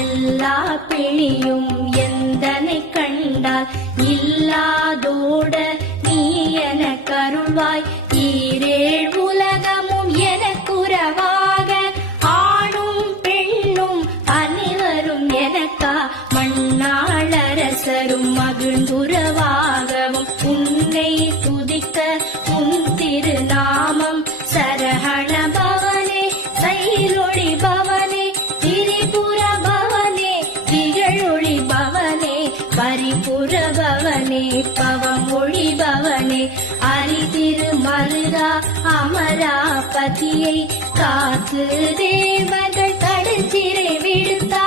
எல்லா பிணியும் எந்தனை கண்டால் இல்லாதோட நீ என கருள்வாய். ஈரேழ் உலகமும் எனக்குறவாக ஆணும் பெண்ணும் அனைவரும் எனக்கா மண்ணாளரசரும் மகிழ்ந்துறவாகவும் உன்னை துதிக்க உன் திருநாமம் சரஹண பவனே சைலொளி பவனே திரிபுர பவனே திகழொளி பவனே பரிபுர பவனே பவமொழி பவனே அரிதிரு மருகா அமராபதியை காத்து தேவர்கள் கடுஞ்சிறை விடுத்தார்.